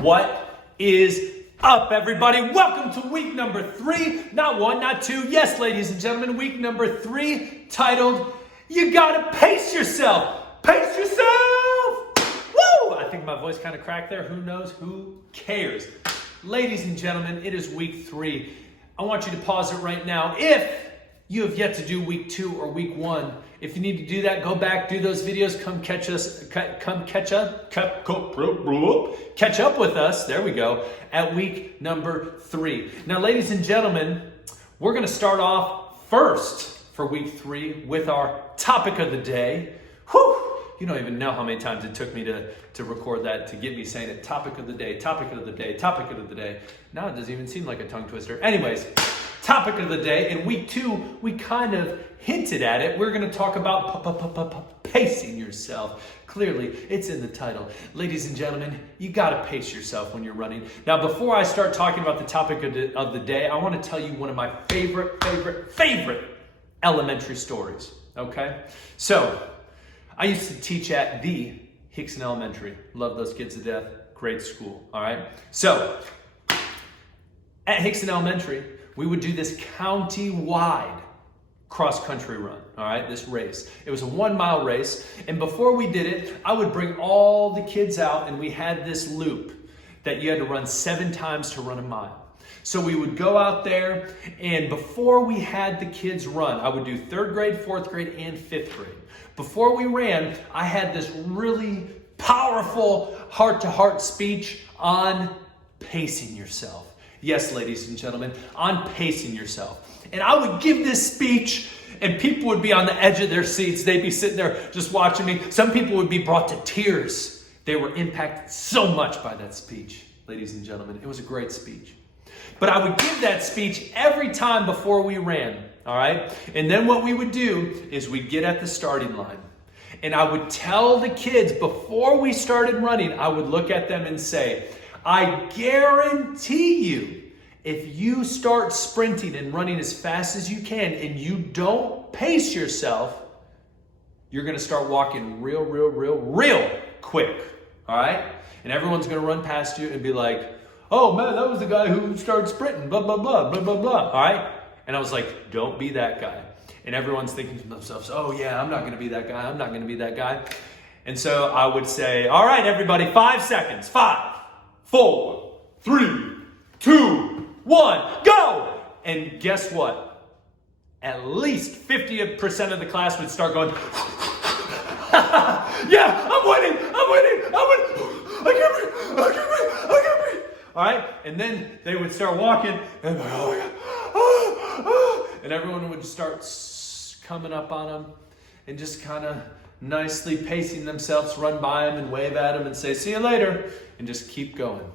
What is up, everybody? Welcome to week number 3. Not 1, not 2. Yes, ladies and gentlemen, week number 3, titled, You Gotta Pace Yourself. Pace yourself! Woo! I think my voice kind of cracked there. Who knows? Who cares? Ladies and gentlemen, it is week 3. I want you to pause it right now. If you have yet to do week 2 or week 1, if you need to do that, go back, do those videos, come catch up with us, there we go, at week number 3. Now, ladies and gentlemen, we're gonna start off first for week 3 with our topic of the day. Whew! You don't even know how many times it took me to record that, to get me saying it. Topic of the day, topic of the day, topic of the day. Now it doesn't even seem like a tongue twister. Anyways, topic of the day. In week 2, we kind of hinted at it. We're going to talk about pacing yourself. Clearly, it's in the title. Ladies and gentlemen, you got to pace yourself when you're running. Now, before I start talking about the topic of the day, I want to tell you one of my favorite elementary stories. Okay? So, I used to teach at the Hickson Elementary. Love those kids to death. Great school. All right? So, at Hickson Elementary, we would do this county-wide cross-country run, all right, this race. It was a 1-mile race, and before we did it, I would bring all the kids out, and we had this loop that you had to run 7 times to run a mile. So we would go out there, and before we had the kids run, I would do 3rd grade, 4th grade, and 5th grade. Before we ran, I had this really powerful heart-to-heart speech on pacing yourself. Yes, ladies and gentlemen, on pacing yourself. And I would give this speech, and people would be on the edge of their seats. They'd be sitting there just watching me. Some people would be brought to tears. They were impacted so much by that speech, ladies and gentlemen. It was a great speech. But I would give that speech every time before we ran, all right? And then what we would do is we'd get at the starting line. And I would tell the kids before we started running, I would look at them and say, I guarantee you, if you start sprinting and running as fast as you can and you don't pace yourself, you're going to start walking real quick, all right? And everyone's going to run past you and be like, oh man, that was the guy who started sprinting, blah, blah, blah, blah, blah, blah, all right? And I was like, don't be that guy. And everyone's thinking to themselves, oh yeah, I'm not going to be that guy, I'm not going to be that guy. And so I would say, all right, everybody, 5 seconds, 5, 4, 3, 2, 1, go! And guess what? At least 50% of the class would start going, yeah, I'm winning. I can't breathe. All right? And then they would start walking, and and everyone would start coming up on them and just kind of nicely pacing themselves, run by them and wave at them and say, see you later, and just keep going.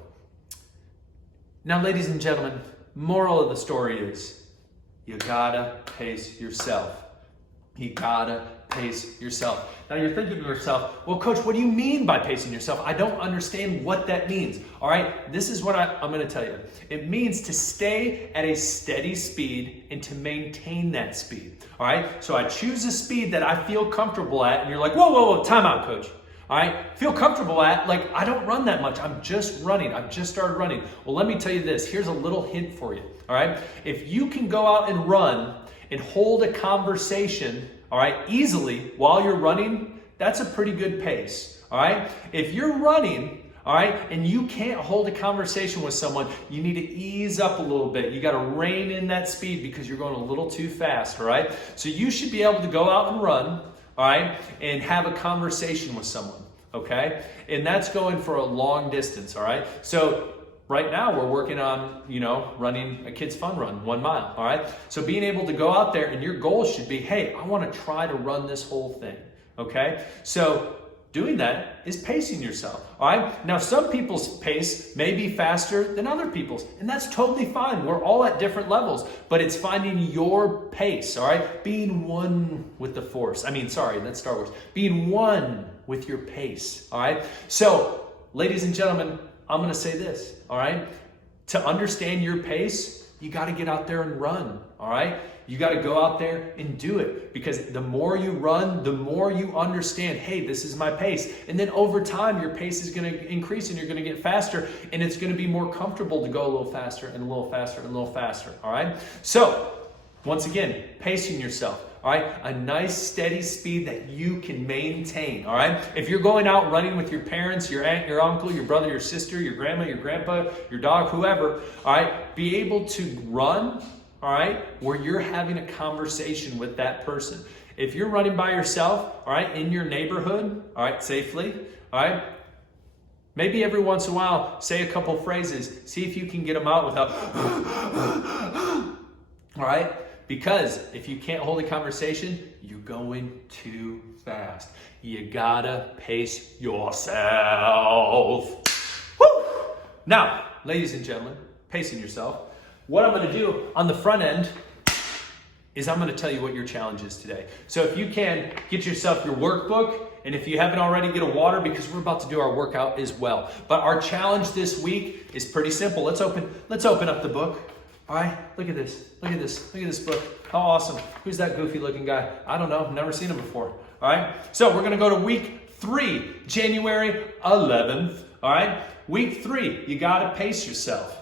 Now, ladies and gentlemen, moral of the story is, you gotta pace yourself. You gotta pace yourself. Now you're thinking to yourself, well, coach, what do you mean by pacing yourself? I don't understand what that means. All right, this is what I'm gonna tell you. It means to stay at a steady speed and to maintain that speed. All right, so I choose a speed that I feel comfortable at, and you're like, whoa, time out, coach. All right, feel comfortable at, like, I don't run that much. I'm just running. I've just started running. Well, let me tell you this. Here's a little hint for you. All right, if you can go out and run and hold a conversation, all right, easily while you're running, that's a pretty good pace. All right, if you're running, all right, and you can't hold a conversation with someone, you need to ease up a little bit. You got to rein in that speed because you're going a little too fast. All right, so you should be able to go out and run, all right, and have a conversation with someone, okay? And that's going for a long distance, all right? So right now we're working on, running a kids fun run, 1 mile, all right? So being able to go out there, and your goal should be, hey, I want to try to run this whole thing, okay? So doing that is pacing yourself, all right? Now, some people's pace may be faster than other people's, and that's totally fine. We're all at different levels, but it's finding your pace, all right? Being one with the force. That's Star Wars. Being one with your pace, all right? So, ladies and gentlemen, I'm going to say this, all right? To understand your pace, you got to get out there and run, all right? You got to go out there and do it, because the more you run, the more you understand, hey, this is my pace. And then over time, your pace is going to increase and you're going to get faster, and it's going to be more comfortable to go a little faster and a little faster and a little faster, all right? So, once again, pacing yourself. All right, a nice steady speed that you can maintain, all right? If you're going out running with your parents, your aunt, your uncle, your brother, your sister, your grandma, your grandpa, your dog, whoever, all right, be able to run, all right, where you're having a conversation with that person. If you're running by yourself, all right, in your neighborhood, all right, safely, all right, maybe every once in a while, say a couple phrases, see if you can get them out without, all right? Because if you can't hold a conversation, you're going too fast. You gotta pace yourself. Woo! Now, ladies and gentlemen, pacing yourself. What I'm gonna do on the front end is I'm gonna tell you what your challenge is today. So if you can, get yourself your workbook, and if you haven't already, get a water, because we're about to do our workout as well. But our challenge this week is pretty simple. Let's open up the book. All right, look at this, look at this, look at this book. How awesome. Who's that goofy looking guy? I don't know, never seen him before. All right, so we're gonna go to week 3, January 11th. All right, week 3, you gotta pace yourself.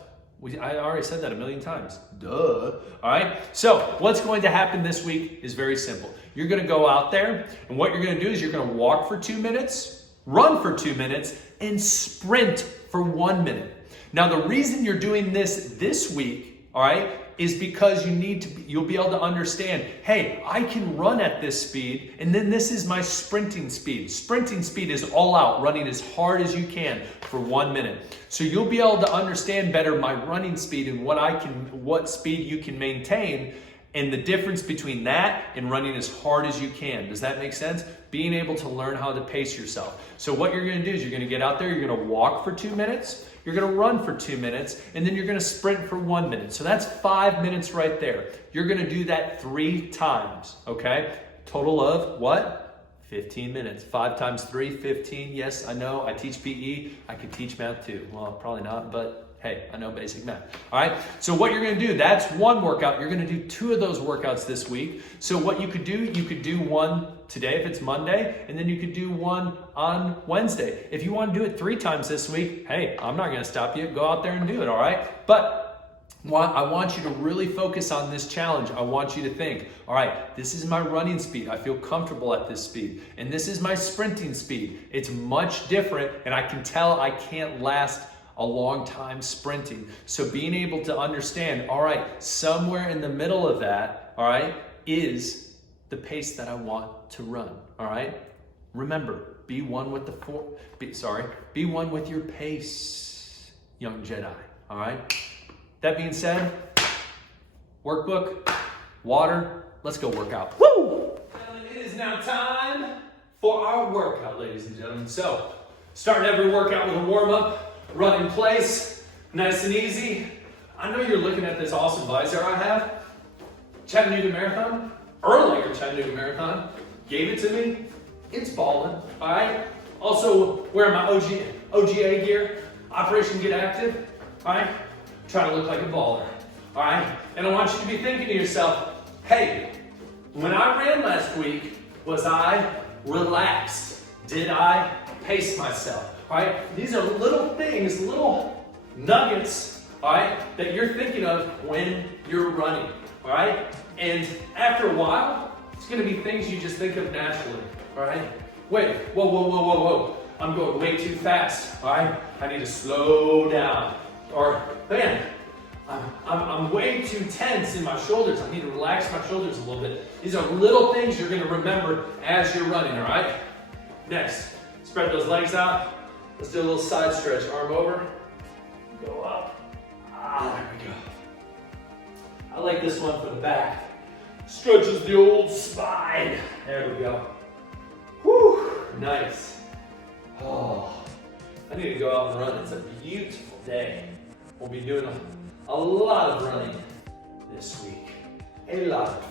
I already said that a million times, duh. All right, so what's going to happen this week is very simple. You're gonna go out there, and what you're gonna do is you're gonna walk for 2 minutes, run for 2 minutes, and sprint for 1 minute. Now, the reason you're doing this week, all right, is because you'll be able to understand, hey, I can run at this speed, and then this is my sprinting speed. Sprinting speed is all out, running as hard as you can for 1 minute. So you'll be able to understand better my running speed and what speed you can maintain, and the difference between that and running as hard as you can. Does that make sense? Being able to learn how to pace yourself. So what you're gonna do is you're gonna get out there, you're gonna walk for 2 minutes, you're gonna run for 2 minutes, and then you're gonna sprint for 1 minute. So that's 5 minutes right there. You're gonna do that 3 times, okay? Total of what? 15 minutes. 5 times 3, 15. Yes, I know, I teach PE. I could teach math too. Well, probably not, but hey, I know basic math. All right, so what you're gonna do, that's 1 workout. You're gonna do 2 of those workouts this week. So what you could do 1 today if it's Monday, and then you could do 1 on Wednesday. If you wanna do it 3 times this week, hey, I'm not gonna stop you. Go out there and do it, all right? But I want you to really focus on this challenge. I want you to think, all right, this is my running speed. I feel comfortable at this speed. And this is my sprinting speed. It's much different, and I can tell I can't last a long time sprinting. So being able to understand, all right, somewhere in the middle of that, all right, is the pace that I want to run, all right? Remember, be one with your pace, young Jedi, all right? That being said, workbook, water, let's go work out. Woo! It is now time for our workout, ladies and gentlemen. So, starting every workout with a warm-up. Run in place, nice and easy. I know you're looking at this awesome visor I have. Chattanooga Marathon, earlier Chattanooga Marathon, gave it to me. It's ballin', all right? Also wearing my OGA gear, Operation Get Active, all right? Try to look like a baller, all right? And I want you to be thinking to yourself, hey, when I ran last week, was I relaxed? Did I pace myself? All right, these are little things, little nuggets, all right, that you're thinking of when you're running, all right? And after a while, it's gonna be things you just think of naturally, all right? Wait, whoa. I'm going way too fast, all right? I need to slow down. Or, man, I'm way too tense in my shoulders. I need to relax my shoulders a little bit. These are little things you're gonna remember as you're running, all right? Next, spread those legs out. Let's do a little side stretch. Arm over, go up. There we go. I like this one for the back. Stretches the old spine. There we go. Whew, nice. Oh, I need to go out and run. It's a beautiful day. We'll be doing a lot of running this week. A lot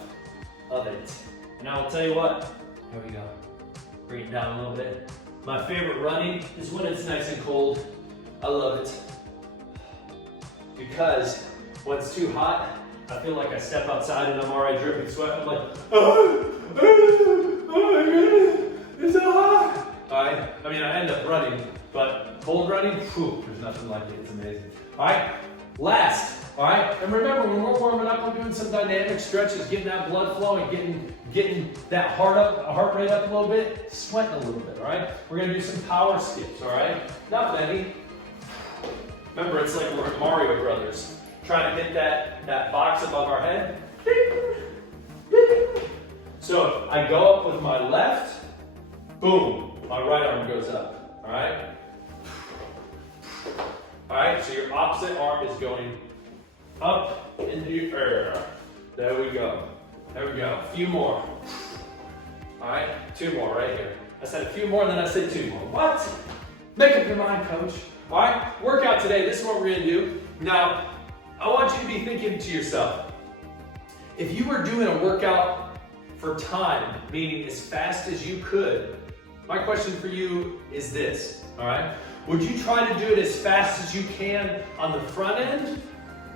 of it. And I will tell you what, here we go. Bring it down a little bit. My favorite running is when it's nice and cold. I love it. Because When it's too hot, I feel like I step outside and I'm already dripping sweat. I'm like, oh my goodness, it's so hot. All right, I mean, I end up running, but cold running, whew, there's nothing like it. It's amazing. All right, last. All right, and remember when we're warming up, we're doing some dynamic stretches, getting that blood flowing, getting that heart rate up a little bit, sweating a little bit. All right, we're gonna do some power skips. All right, not many. Remember, it's like we're at Mario Brothers, trying to hit that box above our head. So I go up with my left, boom, my right arm goes up. All right. All right, so your opposite arm is going up into the air. There we go. There we go. A few more. All right, 2 more right here. I said a few more, then I said 2 more. What? Make up your mind, coach. All right, workout today. This is what we're gonna do. Now, I want you to be thinking to yourself, if you were doing a workout for time, meaning as fast as you could, my question for you is this, all right? Would you try to do it as fast as you can on the front end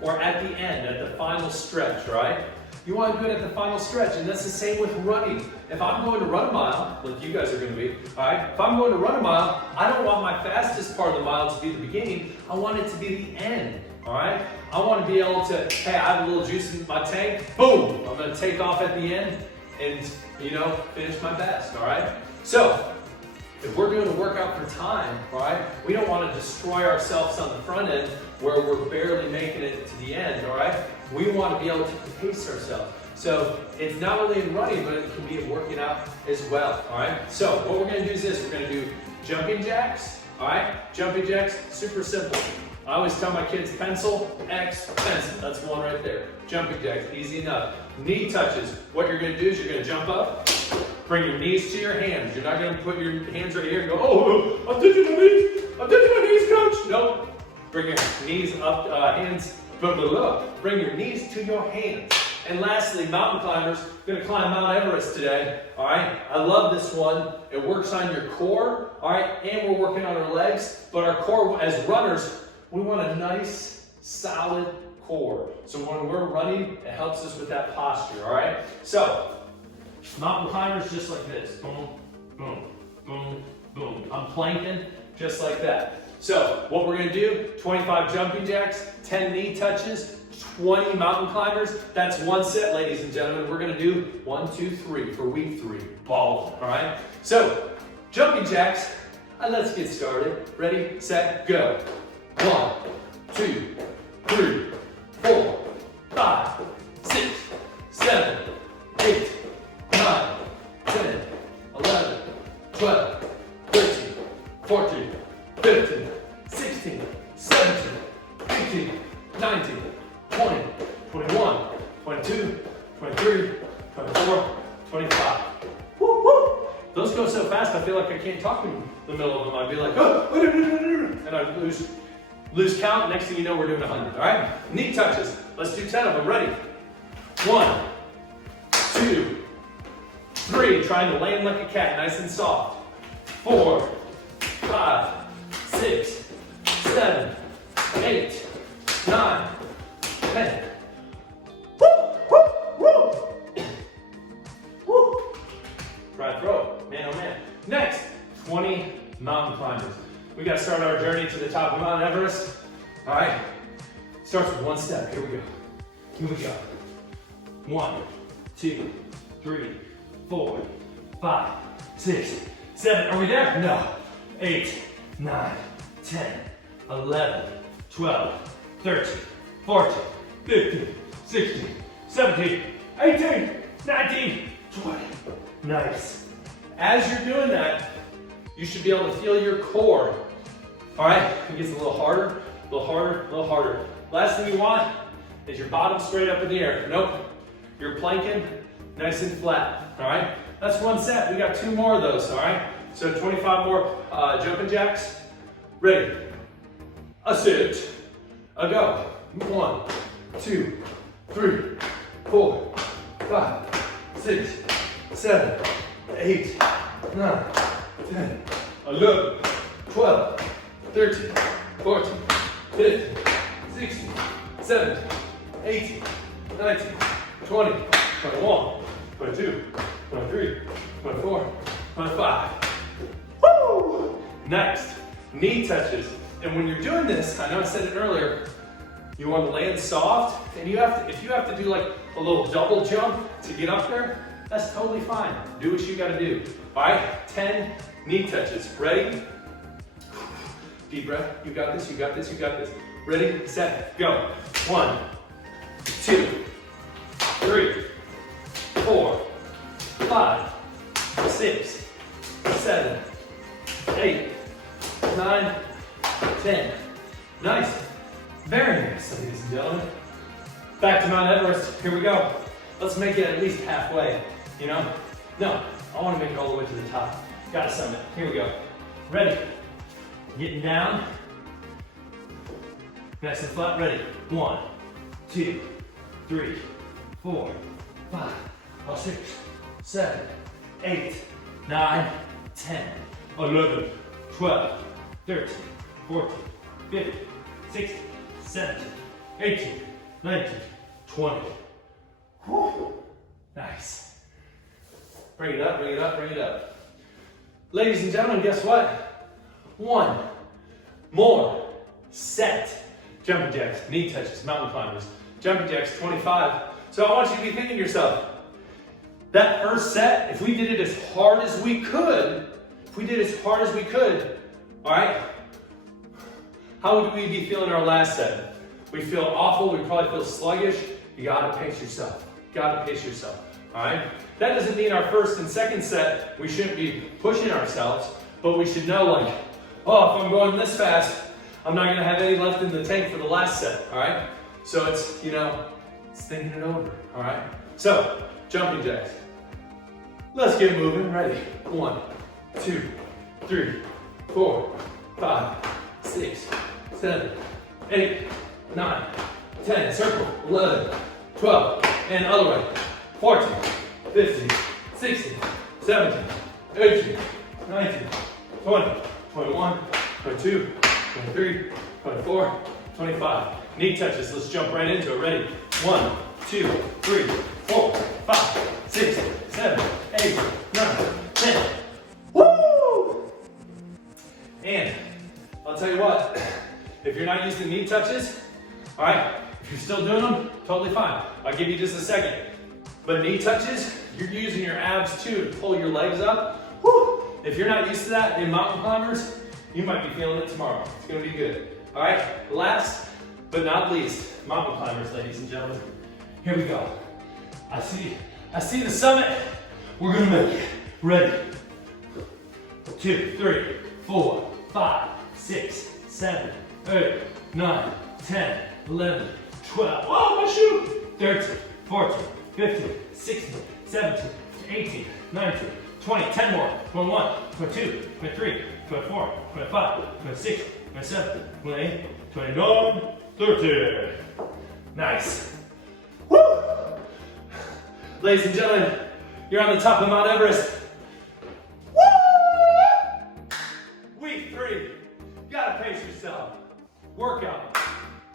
or at the end, at the final stretch, right? You want to do it at the final stretch, and that's the same with running. If I'm going to run a mile, like you guys are going to be, all right? If I'm going to run a mile, I don't want my fastest part of the mile to be the beginning. I want it to be the end, all right? I want to be able to, hey, I have a little juice in my tank, boom, I'm going to take off at the end and, you know, finish my best, all right? So, if we're doing a workout for time, all right, we don't want to destroy ourselves on the front end where we're barely making it to the end, all right? We want to be able to pace ourselves. So it's not only in running, but it can be in working out as well, all right? So what we're going to do is this. We're going to do jumping jacks, all right? Jumping jacks, super simple. I always tell my kids pencil, X, pencil. That's one right there. Jumping jacks, easy enough. Knee touches. What you're going to do is you're going to jump up, bring your knees to your hands. You're not going to put your hands right here and go, oh, I'm touching my knees. I'm touching my knees, coach. Nope. Bring your knees up, hands, blah, blah, blah. Bring your knees to your hands. And lastly, mountain climbers, going to climb Mount Everest today, all right? I love this one. It works on your core, all right? And we're working on our legs. But our core, as runners, we want a nice, solid core. So when we're running, it helps us with that posture, all right? So, mountain climbers just like this. Boom, boom, boom, boom. I'm planking just like that. So what we're gonna do, 25 jumping jacks, 10 knee touches, 20 mountain climbers. That's one set, ladies and gentlemen. We're gonna do 1, 2, 3 for week 3. Ball, all right? So, jumping jacks, let's get started. Ready, set, go. 1, 2, 3, 4, 5, 6, 7, 8, 9, 10, 11, 12, 13, 14, 15, 16, 17, 18, 19, 20, 21, 22, 23, 24, 25. Woo, woo. Those go so fast, I feel like I can't talk in the middle of them. I'd be like, oh, and I'd lose count. Next thing you know, we're doing 100, all right? Knee touches. Let's do 10 of them. Ready? 1, 2, 3. Trying to land like a cat, nice and soft. 4, 5, 6, 7, 8, 9, 10. Woo, woo, woo. Woo. Try to throw it. Man, oh man. Next, 20 mountain climbers. We got to start our journey to the top of Mount Everest. All right. Starts with one step. Here we go. Here we go. 1, 2, 3, 4, 5, 6, 7. Are we there? No. 8, 9, 10, 11, 12, 13, 14, 15, 16, 17, 18, 19, 20. Nice. As you're doing that, you should be able to feel your core. All right, it gets a little harder, a little harder, a little harder. Last thing you want is your bottom straight up in the air. Nope, you're planking nice and flat, all right? That's one set, we got 2 more of those, all right? So 25 more jumping jacks. Ready, a sit, a go. 1, 2, 3, 4, 5, 6, 7, 8, 9, 10, 11, 12, 13, 14, 15, 16, 17, 18, 19, 20, 21, 22, 23, 24, 25. Woo! Next, knee touches. And when you're doing this, I know I said it earlier, you want to land soft, and if you have to do like a little double jump to get up there, that's totally fine. Do what you gotta do. All right, 10 knee touches. Ready? Deep breath. You got this, you got this, you got this. Ready, set, go. 1, 2, 3, 4, 5, 6, 7, 8, 9, 10. Nice. Very nice, ladies and gentlemen. Back to Mount Everest. Here we go. Let's make it at least halfway, you know? No, I want to make it all the way to the top. Got a summit. Here we go. Ready. Getting down. Nice and flat. Ready. 1, 2, 3, 4, 5, 6, 7, 8, 9, 10, 11, 12, 13, 14, 15, 16, 17, 18, 19, 20. Whew. Nice. Bring it up, bring it up, bring it up. Ladies and gentlemen, guess what? One more set. Jumping jacks, knee touches, mountain climbers. Jumping jacks, 25. So I want you to be thinking to yourself, that first set, if we did it as hard as we could, all right, how would we be feeling our last set? We feel awful, we probably feel sluggish. You gotta pace yourself. Gotta pace yourself, all right? That doesn't mean our first and second set, we shouldn't be pushing ourselves, but we should know like, oh, if I'm going this fast, I'm not gonna have any left in the tank for the last set, all right? So it's, it's thinking it over, all right? So, jumping jacks. Let's get moving, ready. 1, 2, 3, 4, 5, 6, 7, 8, 9, 10, circle, 11, 12, and other way, 14, 15, 16, 17, 18, 19, 20, 21, 22, 23, 24, 25. Knee touches, let's jump right into it, ready? 1, 2, 3, 4, 5, 6, 7, 8, 9, 10. Woo! And I'll tell you what, if you're not using knee touches, all right, if you're still doing them, totally fine. I'll give you just a second. But knee touches, you're using your abs too to pull your legs up. Woo! If you're not used to that in mountain climbers, you might be feeling it tomorrow. It's gonna be good. All right, last but not least, mountain climbers, ladies and gentlemen. Here we go. I see the summit. We're gonna make it. Ready? 2, 3, 4, 5, 6, 7, 8, 9, 10, 11, 12. Oh, my shoe! 13, 14, 15, 16, 17, 18, 19, 20. 10 more. 21, 22, 23, 24, 25, 26, 27, 28, 29, 30. Nice. Woo! Ladies and gentlemen, you're on the top of Mount Everest. Woo! Week 3. Gotta pace yourself. Workout.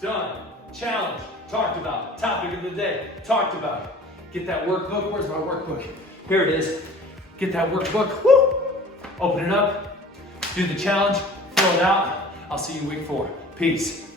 Done. Challenge. Talked about. Topic of the day. Talked about. Get that workbook. Where's my workbook? Here it is. Get that workbook. Woo! Open it up. Do the challenge. Fill it out. I'll see you week 4. Peace.